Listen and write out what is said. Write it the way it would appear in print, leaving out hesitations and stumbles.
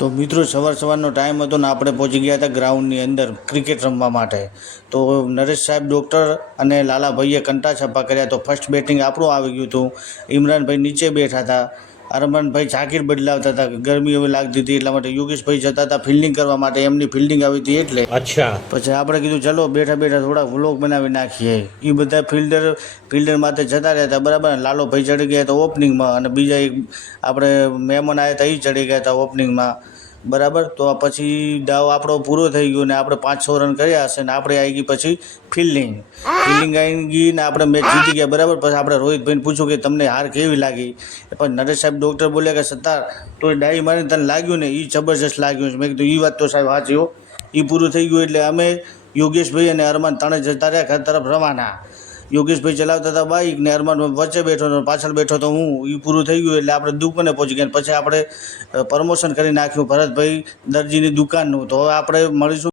તો મિત્રો સવારનો ટાઈમ હતો ને આપણે પહોંચી ગયા હતા ગ્રાઉન્ડની અંદર ક્રિકેટ રમવા માટે। તો નરેશ સાહેબ ડૉક્ટર અને લાલાભાઈએ કંટા છપ્પા કર્યા। તો ફર્સ્ટ બેટિંગ આપણું આવી ગયું હતું। ઇમરાનભાઈ નીચે બેઠા હતા, અરમાનભાઈ જાકીર બદલાવતા હતા, ગરમી હવે લાગતી હતી એટલા માટે યોગેશભાઈ જતા હતા ફિલ્ડિંગ કરવા માટે, એમની ફિલ્ડિંગ આવી હતી એટલે પછી આપણે કીધું ચલો બેઠા બેઠા થોડા વ્લોગ બનાવી નાખીએ। એ બધા ફિલ્ડર માટે જતા રહ્યા હતા બરાબર। લાલોભાઈ ચડી ગયા હતા ઓપનિંગમાં અને બીજા એક આપણે મહેમાન આવ્યા હતા એ ચડી ગયા હતા ઓપનિંગમાં બરાબર। તો પછી દાવ આપણો પૂરો થઈ ગયો ને આપણે 5-6 રન કર્યા હશે ને આપણે આવી ગઈ પછી ફિલ્ડિંગ આવી ગઈ ને આપણે મેચ જીતી ગયા બરાબર। પછી આપણે રોહિતભાઈને પૂછ્યું કે તમને હાર કેવી લાગી? પણ નરેશ સાહેબ ડૉક્ટર બોલ્યા કે સત્તાર તો ડાઈ મારીને તને લાગ્યું ને એ જબરજસ્ત લાગ્યું છે। મેં કીધું એ વાત તો સાહેબ સાચી હો। એ પૂરું થઈ ગયું એટલે અમે યોગેશભાઈ અને અરમાન ત્રણે જતા રહ્યા ઘર તરફ રવાના। યોગેશભાઈ ચલાવતા હતા બાઇક ને અરમાન વચ્ચે બેઠો હતો, પાછળ બેઠો તો હું। એ પૂરું થઈ ગયું એટલે આપણે દુકાને પહોંચી ગયા। પછી આપણે પ્રમોશન કરી નાખ્યું ભરતભાઈ દરજીની દુકાનનું। તો હવે આપણે મળીશું